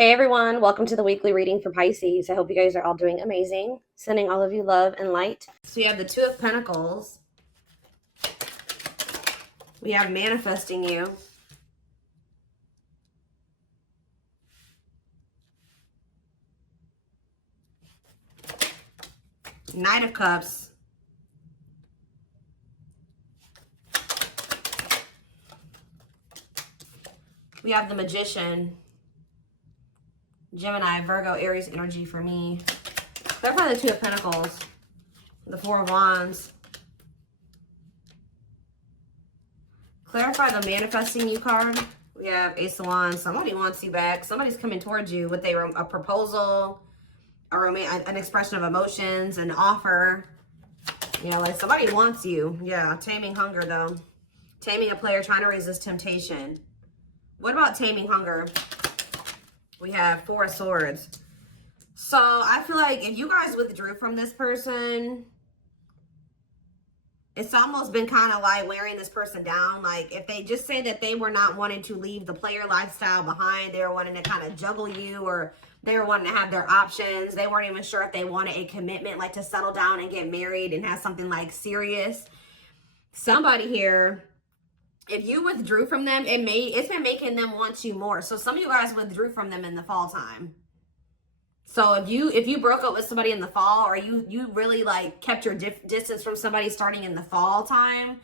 Hey everyone, welcome to the weekly reading for Pisces. I hope you guys are all doing amazing. Sending all of you love and light. So we have the Two of Pentacles. We have manifesting you. Knight of Cups. We have the Magician. Gemini, Virgo, Aries energy for me. Clarify the Two of Pentacles. The Four of Wands. Clarify the manifesting you card. We have Ace of Wands. Somebody wants you back. Somebody's coming towards you with a proposal, an expression of emotions, an offer. You know, like somebody wants you. Yeah, taming hunger though. Taming a player trying to resist temptation. What about taming hunger? We have Four of Swords. So I feel like if you guys withdrew from this person, it's almost been kind of like wearing this person down. Like if they just say that they were not wanting to leave the player lifestyle behind, they were wanting to kind of juggle you, or they were wanting to have their options. They weren't even sure if they wanted a commitment, like to settle down and get married and have something like serious. Somebody here, if you withdrew from them, it's been making them want you more. So some of you guys withdrew from them in the fall time. So if you broke up with somebody in the fall, or you really like kept your distance from somebody starting in the fall time,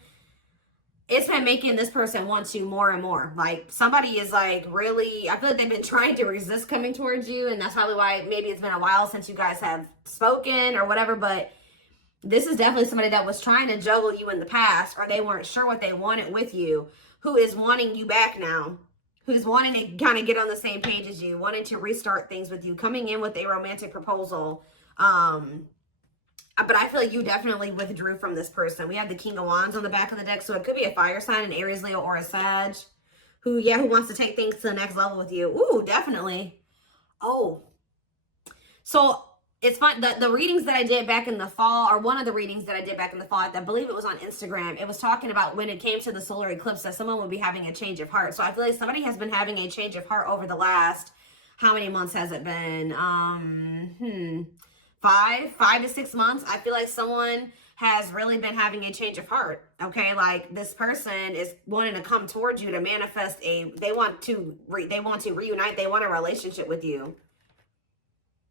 it's been making this person want you more and more. Like somebody is like really, I feel like they've been trying to resist coming towards you, and that's probably why maybe it's been a while since you guys have spoken or whatever, but this is definitely somebody that was trying to juggle you in the past, or they weren't sure what they wanted with you, who is wanting you back now, who's wanting to kind of get on the same page as you, wanting to restart things with you, coming in with a romantic proposal. But I feel like you definitely withdrew from this person. We have the King of Wands on the back of the deck, so it could be a fire sign, an Aries, Leo, or a Sag, who wants to take things to the next level with you. Ooh, definitely. Oh, so it's fun. The readings that I did back in the fall, or one of the readings that I did back in the fall, I believe it was on Instagram, it was talking about when it came to the solar eclipse that someone would be having a change of heart. So I feel like somebody has been having a change of heart over the last, how many months has it been? 5 to 6 months. I feel like someone has really been having a change of heart. Okay, like this person is wanting to come towards you to manifest they want to reunite. They want a relationship with you.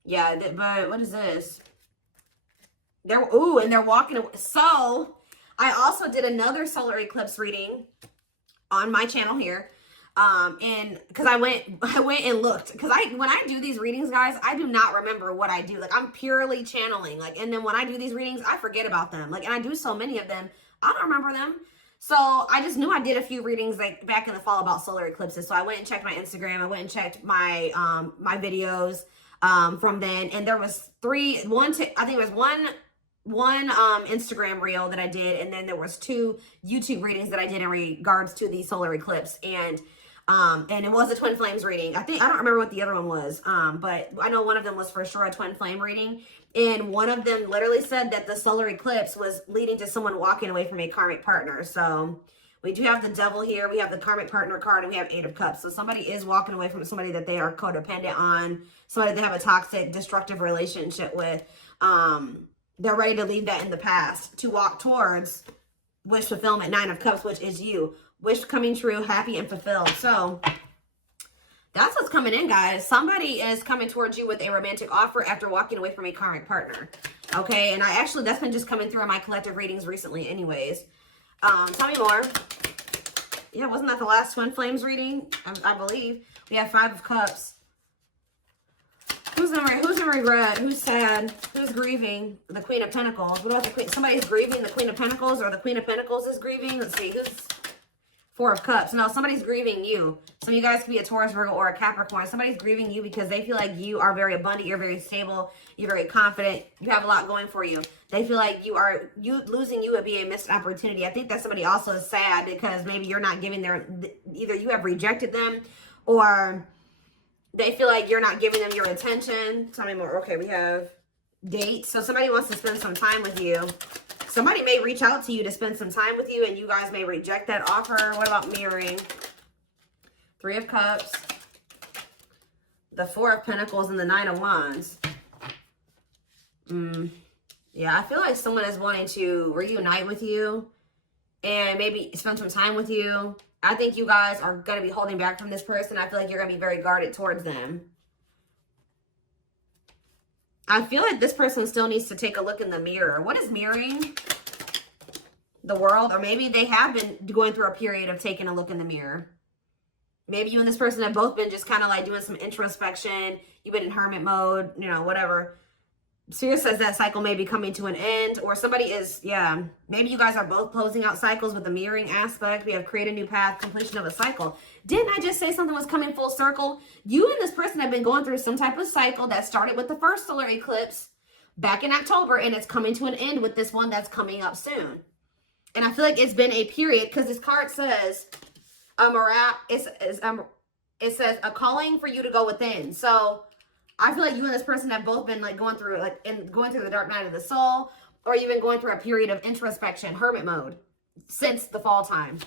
Yeah, but what is this? And they're walking away. So I also did another solar eclipse reading on my channel here. And because I went and looked, because when I do these readings, guys, I do not remember what I do. Like I'm purely channeling. Like, and then when I do these readings, I forget about them. Like, and I do so many of them, I don't remember them. So I just knew I did a few readings like back in the fall about solar eclipses. So I went and checked my Instagram. I went and checked my my videos from then, and there was I think it was one Instagram reel that I did, and then there was 2 YouTube readings that I did in regards to the solar eclipse, and it was a twin flames reading. I don't remember what the other one was, but I know one of them was for sure a twin flame reading, and one of them literally said that the solar eclipse was leading to someone walking away from a karmic partner. So we do have the Devil here, we have the karmic partner card, and we have 8 of Cups. So somebody is walking away from somebody that they are codependent on, somebody they have a toxic, destructive relationship with. They're ready to leave that in the past to walk towards wish fulfillment, 9 of Cups, which is you. Wish coming true, happy and fulfilled. So that's what's coming in, guys. Somebody is coming towards you with a romantic offer after walking away from a karmic partner. Okay, and that's been just coming through in my collective readings recently anyways. Tell me more. Yeah, wasn't that the last twin flames reading? I believe. We have 5 of Cups. Who's in regret? Who's sad? Who's grieving? The Queen of Pentacles. What about the Queen? Somebody's grieving the Queen of Pentacles, or the Queen of Pentacles is grieving. Let's see. Who's 4 of Cups? No, somebody's grieving you. Some of you guys could be a Taurus, Virgo, or a Capricorn. Somebody's grieving you because they feel like you are very abundant. You're very stable. You're very confident. You have a lot going for you. They feel like losing you would be a missed opportunity. I think that somebody also is sad because maybe you're not giving either you have rejected them, or they feel like you're not giving them your attention. Tell me more. Okay, we have dates. So somebody wants to spend some time with you. Somebody may reach out to you to spend some time with you, and you guys may reject that offer. What about mirroring? 3 of Cups. The Four of Pentacles and the Nine of Wands. Yeah, I feel like someone is wanting to reunite with you and maybe spend some time with you. I think you guys are going to be holding back from this person. I feel like you're going to be very guarded towards them. I feel like this person still needs to take a look in the mirror. What is mirroring? The world? Or maybe they have been going through a period of taking a look in the mirror. Maybe you and this person have both been just kind of like doing some introspection. You've been in hermit mode, you know, whatever. Spirit says that cycle may be coming to an end, or somebody is, yeah, maybe you guys are both closing out cycles with the mirroring aspect. We have create a new path, completion of a cycle. Didn't I just say something was coming full circle? You and this person have been going through some type of cycle that started with the first solar eclipse back in October, and it's coming to an end with this one that's coming up soon. And I feel like it's been a period, because this card says, it says a calling for you to go within. So I feel like you and this person have both been like going through the dark night of the soul, or you've been going through a period of introspection, hermit mode, since the fall time.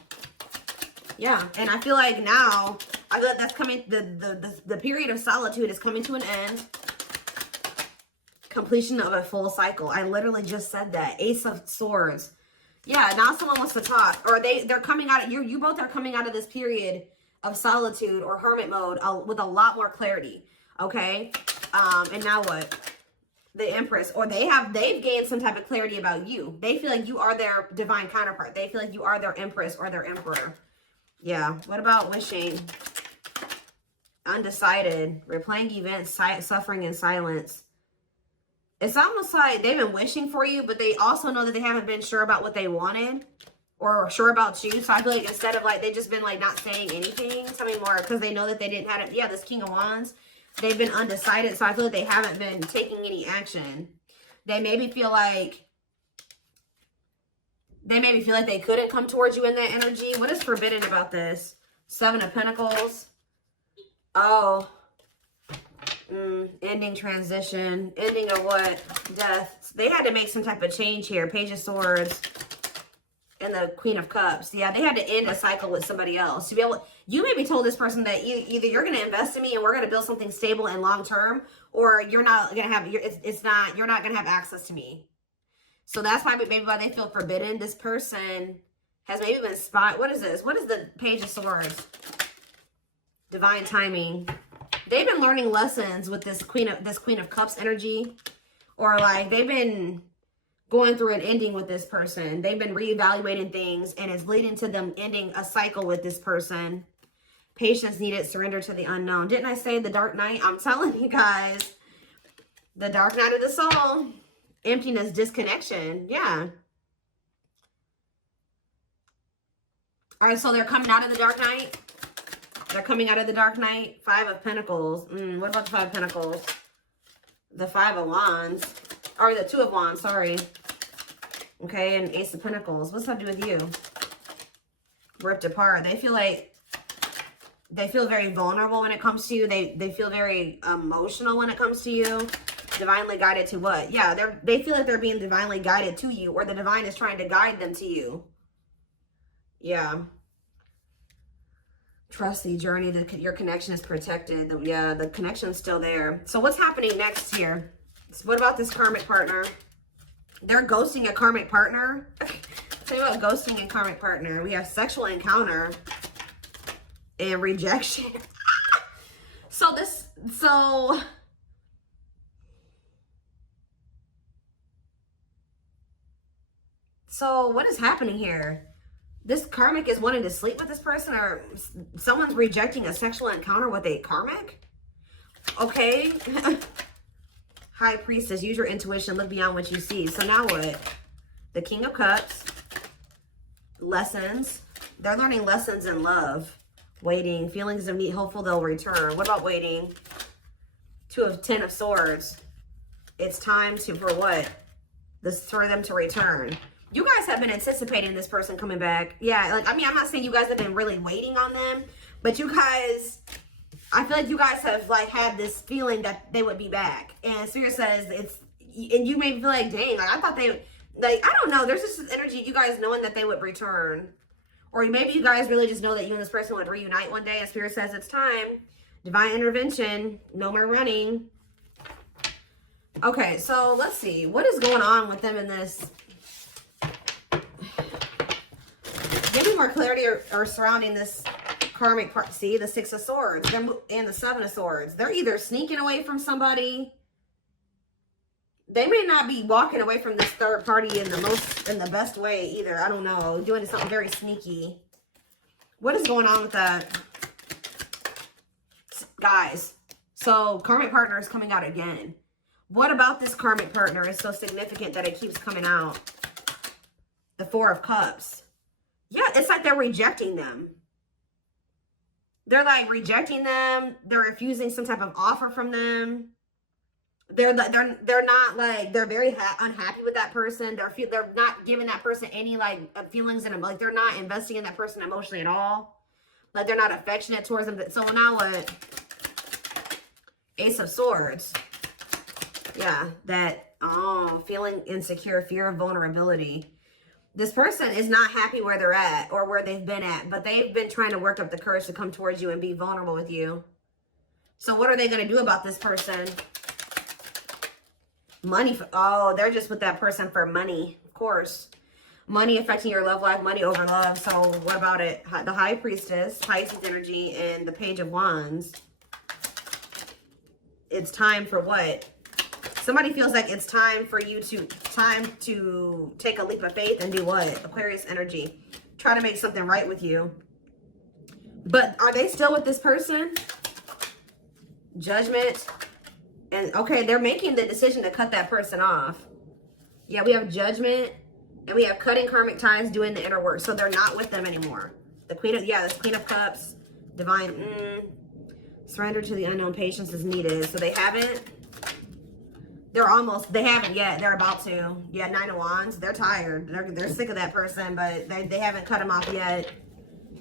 Yeah, and I feel like now, I feel like that's coming, the period of solitude is coming to an end. Completion of a full cycle. I literally just said that. Ace of Swords. Yeah, now someone wants to talk, or they're coming out of, you both are coming out of this period of solitude or hermit mode with a lot more clarity. Okay, and now what? The Empress, or they've gained some type of clarity about you. They feel like you are their divine counterpart. They feel like you are their Empress or their Emperor. Yeah. What about wishing? Undecided. Replaying events, suffering in silence. It's almost like they've been wishing for you, but they also know that they haven't been sure about what they wanted or sure about you. So I feel like instead of like, they've just been like not saying anything, tell me more, because they know that they didn't have it. Yeah, this King of Wands. They've been undecided, so I feel like they haven't been taking any action. They maybe feel like they couldn't come towards you in that energy. What is forbidden about this? Seven of Pentacles. Oh. Ending, transition. Ending of what? Death. They had to make some type of change here. Page of Swords. And the Queen of Cups. Yeah, they had to end a cycle with somebody else. To be able, you maybe told this person that either you're going to invest in me and we're going to build something stable and long term, or you're not going to have, you're not going to have access to me. So that's why maybe why they feel forbidden. This person has maybe been what is this? What is the Page of Swords? Divine timing. They've been learning lessons with this Queen of Cups energy, or like they've been going through an ending with this person. They've been reevaluating things, and it's leading to them ending a cycle with this person. Patience needed, surrender to the unknown. Didn't I say the dark night? I'm telling you guys. The dark night of the soul. Emptiness, disconnection. Yeah. All right, so they're coming out of the dark night. They're coming out of the dark night. Five of Pentacles. What about the Five of Pentacles? The Five of Wands. Or the Two of Wands, sorry. Okay, and Ace of Pentacles. What's that do with you? Ripped apart. They feel very vulnerable when it comes to you. They feel very emotional when it comes to you. Divinely guided to what? Yeah, they feel like they're being divinely guided to you, or the divine is trying to guide them to you. Yeah. Trust the journey. Your connection is protected. Yeah, the connection's still there. So what's happening next here? So what about this karmic partner? They're ghosting a karmic partner. Tell you about ghosting and karmic partner. We have sexual encounter and rejection. So what is happening here? This karmic is wanting to sleep with this person, or someone's rejecting a sexual encounter with a karmic? Okay. High Priestess, use your intuition, look beyond what you see. So now what? The King of Cups. Lessons. They're learning lessons in love. Waiting. Feelings of need, hopeful they'll return. What about waiting? Ten of Swords. It's time for what? For them to return. You guys have been anticipating this person coming back. Yeah, like, I mean, I'm not saying you guys have been really waiting on them, but you guys, I feel like you guys have like had this feeling that they would be back. And Spirit says and you may feel like, dang, like I thought they, like, I don't know. There's just this energy, you guys knowing that they would return. Or maybe you guys really just know that you and this person would reunite one day, and Spirit says it's time. Divine intervention. No more running. Okay, so let's see. What is going on with them in this? Give me more clarity or surrounding this karmic part. See, the Six of Swords and the Seven of Swords. They're either sneaking away from somebody. They may not be walking away from this third party in the best way either. I don't know. Doing something very sneaky. What is going on with that? Guys, so karmic partner is coming out again. What about this karmic partner is so significant that it keeps coming out? The Four of Cups. Yeah, it's like they're rejecting them. They're like rejecting them. They're refusing some type of offer from them. They're not like, they're very unhappy with that person. They're not giving that person any like feelings and like they're not investing in that person emotionally at all. Like they're not affectionate towards them. So now what? Ace of Swords. Yeah, that, oh, feeling insecure, fear of vulnerability. This person is not happy where they're at or where they've been at, but they've been trying to work up the courage to come towards you and be vulnerable with you. So what are they going to do about this person? Money. Oh, they're just with that person for money, of course. Money affecting your love life, money over love. So what about it? The High Priestess, Pisces energy, and the Page of Wands. It's time for what? Somebody feels like it's time for you to take a leap of faith and do what? Aquarius energy. Try to make something right with you. But are they still with this person? Judgment. And okay, they're making the decision to cut that person off. Yeah, we have Judgment. And we have cutting karmic ties, doing the inner work. So they're not with them anymore. The Queen of, yeah, this Queen of Cups. Divine, surrender to the unknown, patience is needed. So they haven't. They haven't yet. They're about to. Yeah, Nine of Wands. They're tired. They're sick of that person, but they haven't cut them off yet.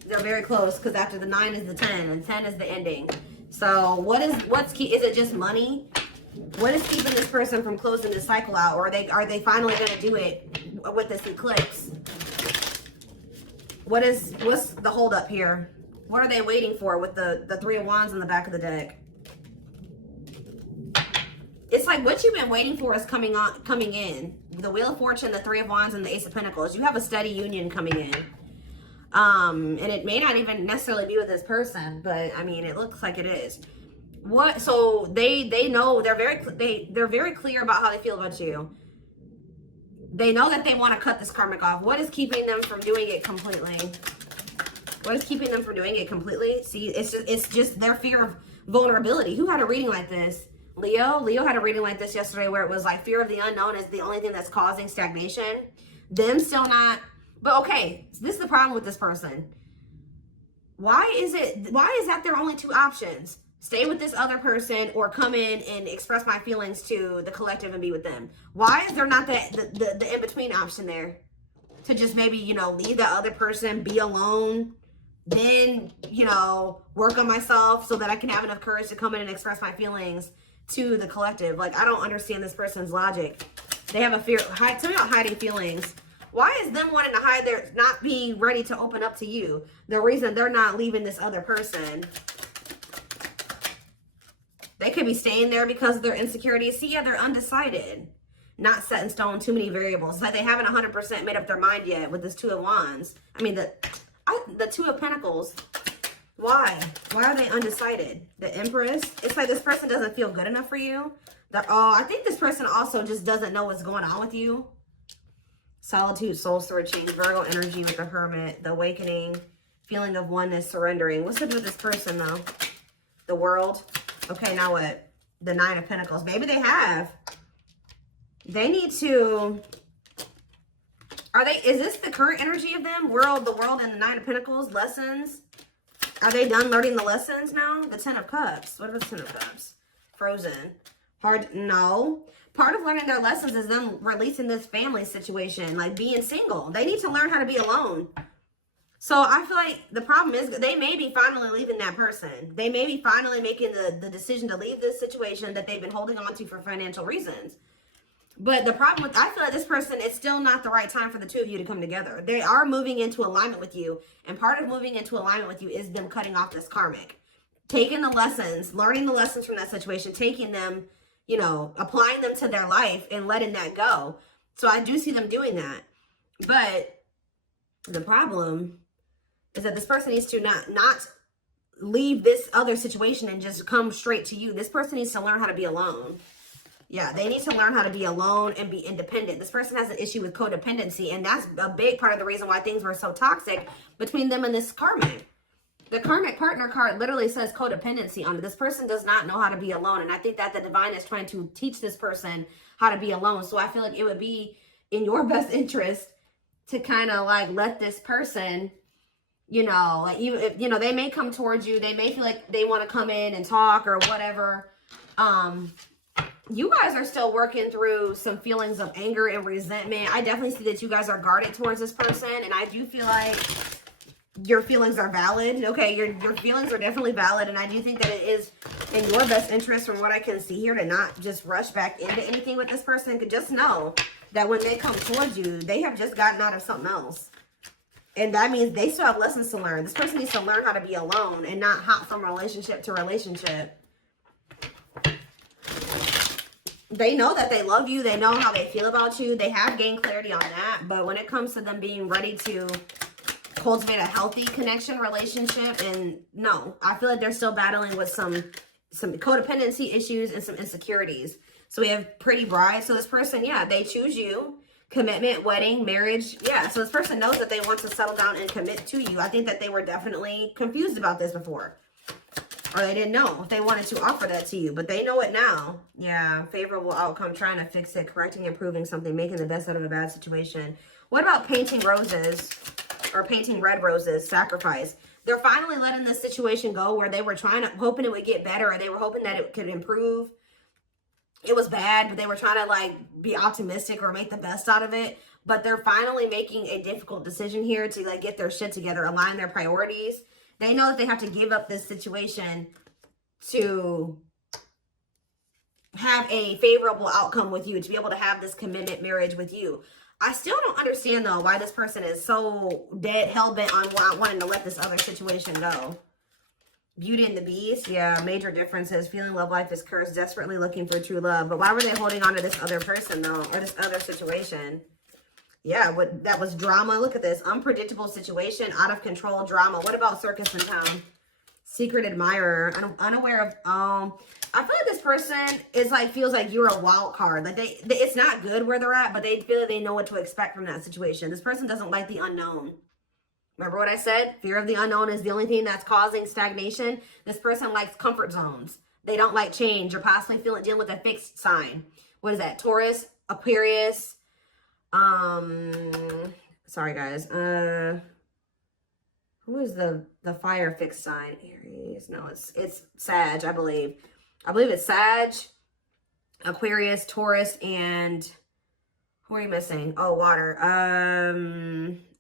They're very close because after the 9 is the 10, and 10 is the ending. So what's key? Is it just money? What is keeping this person from closing this cycle out? Or are they finally going to do it with this eclipse? What's the holdup here? What are they waiting for with the Three of Wands on the back of the deck? It's like what you've been waiting for is coming in. The Wheel of Fortune, the Three of Wands, and the Ace of Pentacles. You have a steady union coming in. And it may not even necessarily be with this person, but I mean, it looks like it is. What? So they know, they're very clear about how they feel about you. They know that they want to cut this karmic off. What is keeping them from doing it completely? What is keeping them from doing it completely? See, it's just their fear of vulnerability. Who had a reading like this? Leo had a reading like this yesterday where it was like fear of the unknown is the only thing that's causing stagnation. Them still not. But okay, this is the problem with this person. Why is that their only two options? Stay with this other person or come in and express my feelings to the collective and be with them. Why is there not the in-between option there? To just maybe, leave the other person, be alone, then, work on myself so that I can have enough courage to come in and express my feelings to the collective. Like, I don't understand this person's logic. They have a fear. Tell me about hiding feelings. Why is them wanting to hide their, not being ready to open up to you? The reason they're not leaving this other person. They could be staying there because of their insecurities. See, yeah, they're undecided. Not set in stone, too many variables. It's like they haven't 100% made up their mind yet with this Two of Wands. I mean, the Two of Pentacles. Why? Why are they undecided? The Empress. It's like this person doesn't feel good enough for you. I think this person also just doesn't know what's going on with you. Solitude, soul searching, Virgo energy with the Hermit, the Awakening, feeling of oneness, surrendering. What's up with this person, though? The World. Okay, now what? The Nine of Pentacles. Maybe they have. They need to... Is this the current energy of them? The World, and the Nine of Pentacles. Lessons. Are they done learning the lessons now? The Ten of Cups. What about the Ten of Cups? Frozen. No. Part of learning their lessons is them releasing this family situation, like being single. They need to learn how to be alone. So I feel like the problem is they may be finally leaving that person. They may be finally making the decision to leave this situation that they've been holding on to for financial reasons. But the problem with, I feel like this person, it's still not the right time for the two of you to come together. They are moving into alignment with you. And part of moving into alignment with you is them cutting off this karmic. taking the lessons, learning the lessons from that situation, taking them, you know, applying them to their life and letting that go. So I do see them doing that. But the problem is that this person needs to not leave this other situation and just come straight to you. This person needs to learn how to be alone. Yeah, they need to learn how to be alone and be independent. This person has an issue with codependency, and that's a big part of the reason why things were so toxic between them and this karmic. The karmic partner card literally says codependency on it. This person does not know how to be alone, and I think that the divine is trying to teach this person how to be alone. So I feel like it would be in your best interest to kind of like let this person, you know, like you know, they may come towards you. They may feel like they want to come in and talk or whatever. You guys are still working through some feelings of anger and resentment. I definitely see that you guys are guarded towards this person, and I do feel like your feelings are valid. Okay, your feelings are definitely valid, and I do think that it is in your best interest, from what I can see here, to not just rush back into anything with this person. Could just know that when they come towards you, they have just gotten out of something else, and that means they still have lessons to learn. This person needs to learn how to be alone and not hop from relationship to relationship. They know that they love you. They know how they feel about you. They have gained clarity on that. But when it comes to them being ready to cultivate a healthy connection, relationship, and no, I feel like they're still battling with some codependency issues and some insecurities. So we have pretty bride. So this person, yeah, they choose you. Commitment, wedding, marriage. Yeah, so this person knows that they want to settle down and commit to you. I think that they were definitely confused about this before. Or they didn't know if they wanted to offer that to you, but they know it now. Yeah, favorable outcome, trying to fix it, correcting, improving something, making the best out of a bad situation. What about painting roses or painting red roses, sacrifice? They're finally letting this situation go where they were hoping it would get better, or they were hoping that it could improve. It was bad, but they were trying to like be optimistic or make the best out of it. But they're finally making a difficult decision here to like get their shit together, align their priorities. They know that they have to give up this situation to have a favorable outcome with you, to be able to have this commitment marriage with you. I still don't understand, though, why this person is so dead, hell-bent on wanting to let this other situation go. Beauty and the Beast. Yeah, major differences. Feeling love life is cursed. Desperately looking for true love. But why were they holding on to this other person, though, or this other situation? Yeah, that was drama. Look at this. Unpredictable situation, out of control drama. What about circus in town? Secret admirer, unaware of, I feel like this person is like, feels like you're a wild card. Like it's not good where they're at, but they feel like they know what to expect from that situation. This person doesn't like the unknown. Remember what I said? Fear of the unknown is the only thing that's causing stagnation. This person likes comfort zones. They don't like change, or possibly dealing with a fixed sign. What is that? Taurus, Aquarius, sorry guys, who is the fire fixed sign? Aries. No, it's Sag, I believe it's Sag, Aquarius, Taurus, and who are you missing? Oh, water.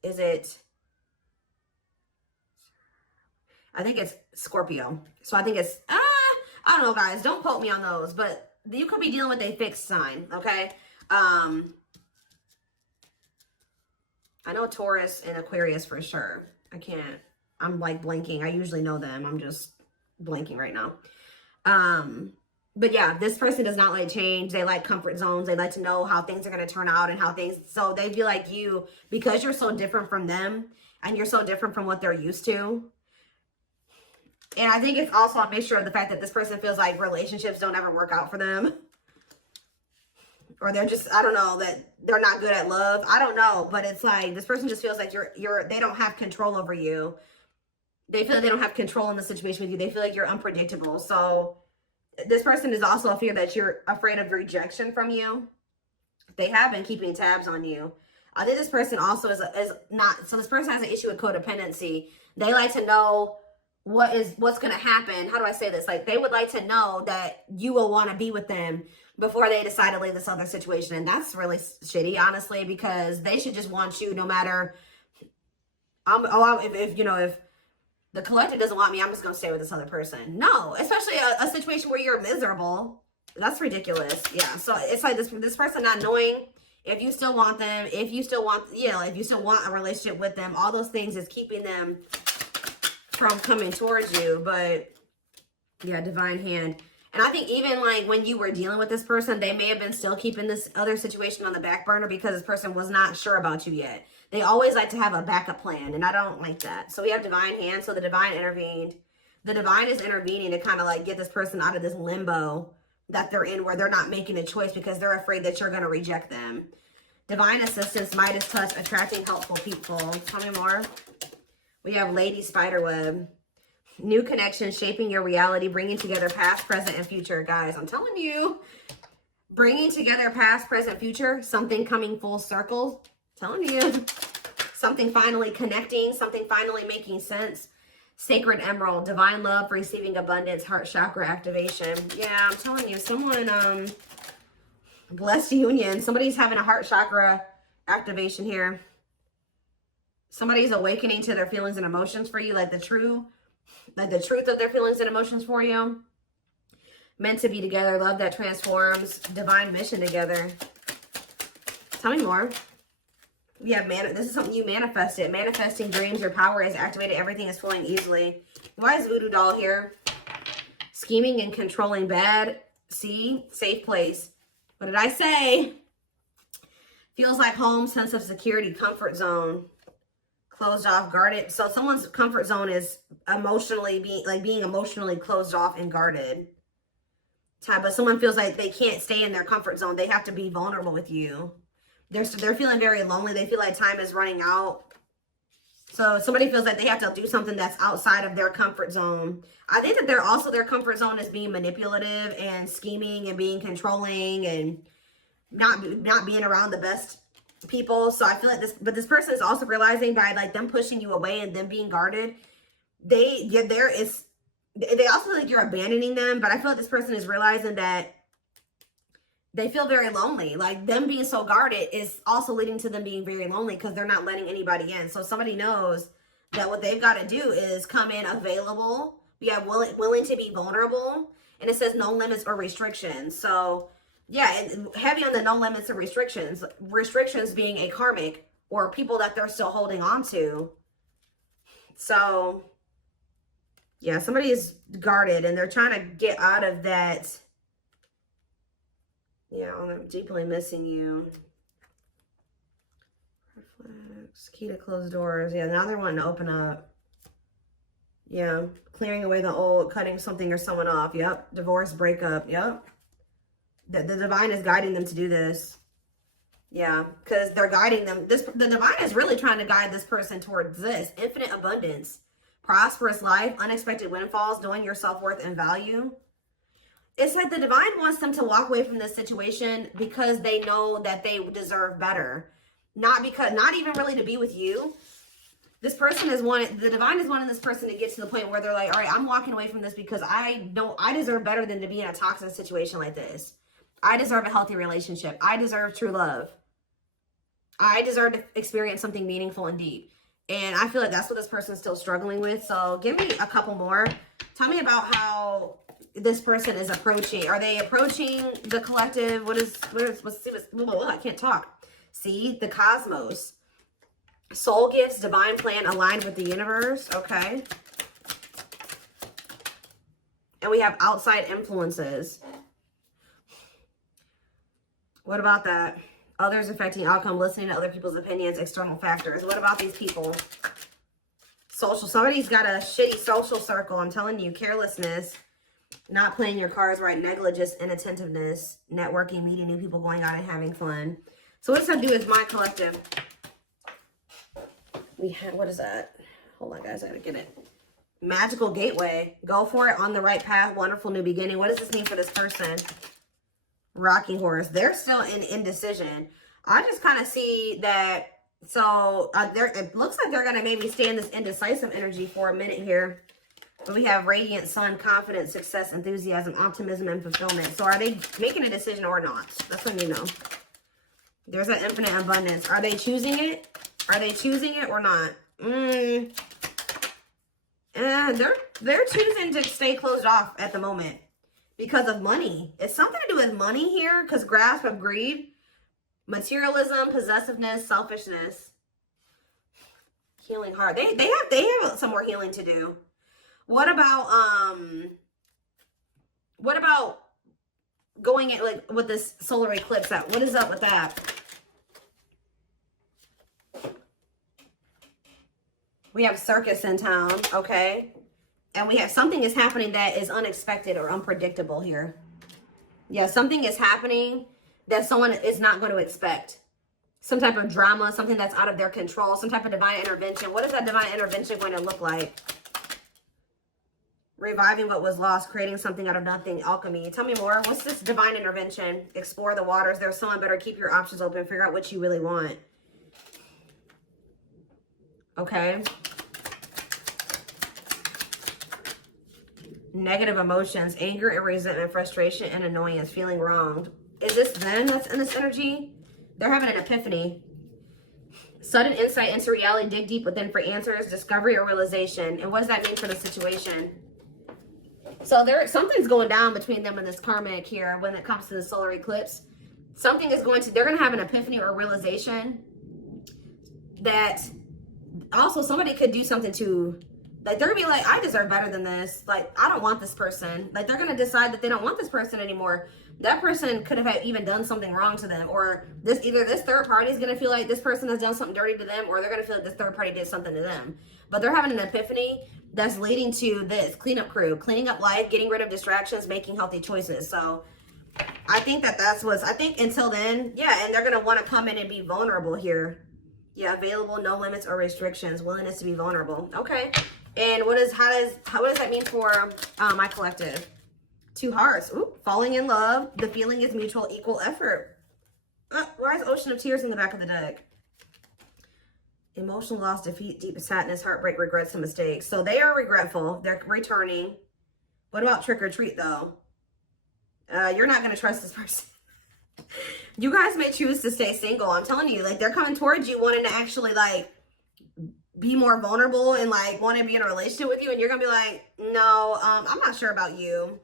Is it, I think it's Scorpio. So I think it's I don't know, guys, don't quote me on those, but you could be dealing with a fixed sign. Okay. I know Taurus and Aquarius for sure. I'm like blanking. I usually know them. I'm just blanking right now. But yeah, this person does not like change. They like comfort zones. They like to know how things are going to turn out and so they feel like you, because you're so different from them and you're so different from what they're used to. And I think it's also a mixture of the fact that this person feels like relationships don't ever work out for them. Or they're just, I don't know, that they're not good at love. I don't know, but it's like this person just feels like they don't have control over you. They feel like they don't have control in the situation with you. They feel like you're unpredictable. So this person is also a fear that you're afraid of rejection from you. They have been keeping tabs on you. I think this person also is not, so this person has an issue with codependency. They like to know what's going to happen. How do I say this? Like they would like to know that you will want to be with them before they decide to leave this other situation. And that's really shitty, honestly, because they should just want you no matter, if the collective doesn't want me, I'm just going to stay with this other person. No, especially a situation where you're miserable. That's ridiculous. Yeah. So it's like this person not knowing if you still want them, if you still want a relationship with them, all those things is keeping them from coming towards you. But Yeah, divine hand. And I think even like when you were dealing with this person, they may have been still keeping this other situation on the back burner because this person was not sure about you yet. They always like to have a backup plan, and I don't like that. So we have divine hand. So the divine intervened. The divine is intervening to kind of like get this person out of this limbo that they're in where they're not making a choice because they're afraid that you're going to reject them. Divine assistance, Midas touch, attracting helpful people. Tell me more. We have Lady Spiderweb. New connections, shaping your reality, bringing together past, present, and future. Guys, I'm telling you, bringing together past, present, future, something coming full circle. Telling you, something finally connecting, something finally making sense. Sacred Emerald, divine love, receiving abundance, heart chakra activation. Yeah, I'm telling you, someone, blessed union. Somebody's having a heart chakra activation here. Somebody's awakening to their feelings and emotions for you, like the truth of their feelings and emotions for you. Meant to be together, love that transforms, divine mission together. Tell me more. We have this is something you manifested. Manifesting dreams, your power is activated, everything is flowing easily. Why is Voodoo Doll here? Scheming and controlling bad. See, safe place. What did I say? Feels like home, sense of security, comfort zone. Closed off, guarded. So someone's comfort zone is emotionally being emotionally closed off and guarded. But someone feels like they can't stay in their comfort zone. They have to be vulnerable with you. They're feeling very lonely. They feel like time is running out. So somebody feels like they have to do something that's outside of their comfort zone. I think that their comfort zone is being manipulative and scheming and being controlling and not being around the best people. So I feel like this person is also realizing by like them pushing you away and them being guarded, they also feel like you're abandoning them. But I feel like this person is realizing that they feel very lonely. Like them being so guarded is also leading to them being very lonely because they're not letting anybody in. So somebody knows that what they've got to do is come in available. We have willing to be vulnerable, and it says no limits or restrictions. So yeah, and heavy on the no limits and restrictions. Restrictions being a karmic or people that they're still holding on to. So yeah, somebody is guarded and they're trying to get out of that. Yeah, I'm deeply missing you. Reflex, key to close doors. Yeah, now they're wanting to open up. Yeah, clearing away the old, cutting something or someone off. Yep, divorce, breakup. Yep. The divine is guiding them to do this. Yeah, because they're guiding them. The divine is really trying to guide this person towards this. Infinite abundance, prosperous life, unexpected windfalls, knowing your self-worth and value. It's like the divine wants them to walk away from this situation because they know that they deserve better. Not even really to be with you. The divine is wanting this person to get to the point where they're like, all right, I'm walking away from this because I know I deserve better than to be in a toxic situation like this. I deserve a healthy relationship. I deserve true love. I deserve to experience something meaningful and deep. And I feel like that's what this person is still struggling with. So give me a couple more. Tell me about how this person is approaching. Are they approaching the collective? I can't talk. See, the cosmos. Soul gifts, divine plan aligned with the universe. Okay. And we have outside influences. What about that? Others affecting outcome, listening to other people's opinions, external factors. What about these people? Social. Somebody's got a shitty social circle. I'm telling you, carelessness, not playing your cards right, negligence, inattentiveness, networking, meeting new people, going out and having fun. So what does that do with my collective? What is that? Hold on, guys. I gotta get it. Magical gateway. Go for it. On the right path. Wonderful new beginning. What does this mean for this person? Rocking horse. They're still in indecision. I just kind of see that. So it looks like they're going to maybe stay in this indecisive energy for a minute here. But we have radiant sun, confidence, success, enthusiasm, optimism, and fulfillment. So are they making a decision or not? That's when you know. There's an infinite abundance. Are they choosing it? Are they choosing it or not? They're choosing to stay closed off at the moment. Because of money. It's something to do with money here. Because grasp of greed. Materialism, possessiveness, selfishness. Healing heart. They have some more healing to do. What about, What about going at like with this solar eclipse? What is up with that? We have circus in town, okay? And we have something is happening that is unexpected or unpredictable here. Yeah, something is happening that someone is not going to expect. Some type of drama, something that's out of their control, some type of divine intervention. What is that divine intervention going to look like? Reviving what was lost, creating something out of nothing, alchemy. Tell me more. What's this divine intervention? Explore the waters. There's someone better. Keep your options open. Figure out what you really want. Okay. Negative emotions, anger and resentment, frustration and annoyance, feeling wronged. Is this them that's in this energy? They're having an epiphany. Sudden insight into reality, dig deep within for answers, discovery or realization. And what does that mean for the situation? So something's going down between them and this karmic here when it comes to the solar eclipse. Something is they're going to have an epiphany or realization that also somebody could do something to, like, they're gonna be like, I deserve better than this. Like, I don't want this person. Like, they're gonna decide that they don't want this person anymore. That person could have even done something wrong to them, or either this third party is gonna feel like this person has done something dirty to them, or they're gonna feel like this third party did something to them. But they're having an epiphany that's leading to this cleanup crew, cleaning up life, getting rid of distractions, making healthy choices. So I think I think until then, yeah, and they're gonna want to come in and be vulnerable here. Yeah, available, no limits or restrictions, willingness to be vulnerable. Okay. And what does that mean for my collective? 2 hearts. Ooh, falling in love. The feeling is mutual, equal effort. Why is Ocean of Tears in the back of the deck? Emotional loss, defeat, deep sadness, heartbreak, regrets, and mistakes. So they are regretful. They're returning. What about trick or treat, though? You're not going to trust this person. You guys may choose to stay single. I'm telling you, like, they're coming towards you wanting to actually, like, be more vulnerable and, like, want to be in a relationship with you. And you're going to be like, no, I'm not sure about you.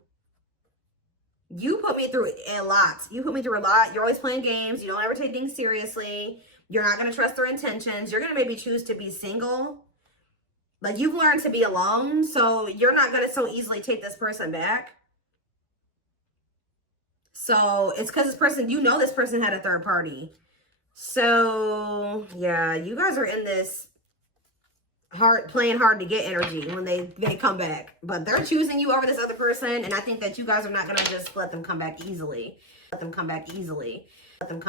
You put me through a lot. You put me through a lot. You're always playing games. You don't ever take things seriously. You're not going to trust their intentions. You're going to maybe choose to be single. Like, you've learned to be alone. So you're not going to so easily take this person back. So it's because this person, this person had a third party. So yeah, you guys are in this playing hard to get energy when they come back. But they're choosing you over this other person. And I think that you guys are not going to just let them come back easily. Let them come back easily. Let them come